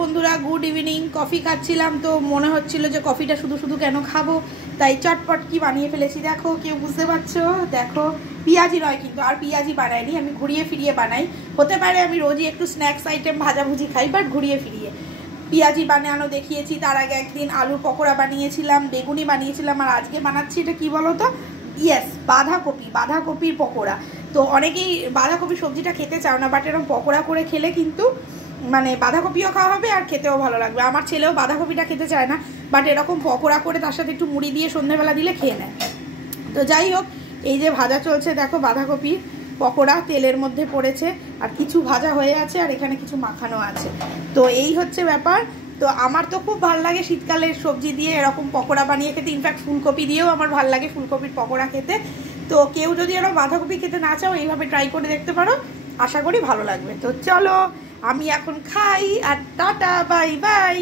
বন্ধুরা, good evening. Coffee খাচ্ছিলাম তো মনে হচ্ছিল যে কফিটা শুধু শুধু কেন খাবো, তাই চটপট কি বানিয়ে ফেলেছি। দেখো, কেউ বুঝতে পারছো? দেখো, পেঁয়াজি নয় কিন্তু, আর পেঁয়াজি বানাইনি, আমি ঘুরিয়ে ফিরিয়ে বানাই। হতে পারে আমি রোজই একটু স্ন্যাক্স আইটেম ভাজাভুজি খাই, বাট ঘুরিয়ে ফিরিয়ে পেঁয়াজি বানানো দেখিয়েছি। তার আগে একদিন আলুর পকোড়া বানিয়েছিলাম, বেগুনি বানিয়েছিলাম, আর আজকে বানাচ্ছি এটা কি বলো তো, ইয়েস, বাঁধাকপির পকোড়া। তো অনেকেই বাঁধাকপি সবজিটা খেতে চাও না, বাট এরকম পকোড়া করে খেলে কিন্তু মানে বাঁধাকপিও খাওয়া হবে আর খেতেও ভালো লাগবে। আমার ছেলেও বাঁধাকপিটা খেতে চায় না, বাট এরকম পকোড়া করে তার সাথে একটু মুড়ি দিয়ে সন্ধ্যেবেলা দিলে খেয়ে নেয়। তো যাই হোক, এই যে ভাজা চলছে, দেখো বাঁধাকপির পকোড়া তেলের মধ্যে পড়েছে, আর কিছু ভাজা হয়ে আছে, আর এখানে কিছু মাখানো আছে। তো এই হচ্ছে ব্যাপার। তো আমার তো খুব ভালো লাগে শীতকালের সবজি দিয়ে এরকম পকোড়া বানিয়ে খেতে। ইনফ্যাক্ট ফুলকপি দিয়েও আমার ভালো লাগে ফুলকপির পকোড়া খেতে। তো কেউ যদি এরকম বাঁধাকপি খেতে না চাও, এইভাবে ট্রাই করে দেখতে পারো, আশা করি ভালো লাগবে। তো চলো, আমি এখন খাই, আর টাটা, বাই বাই।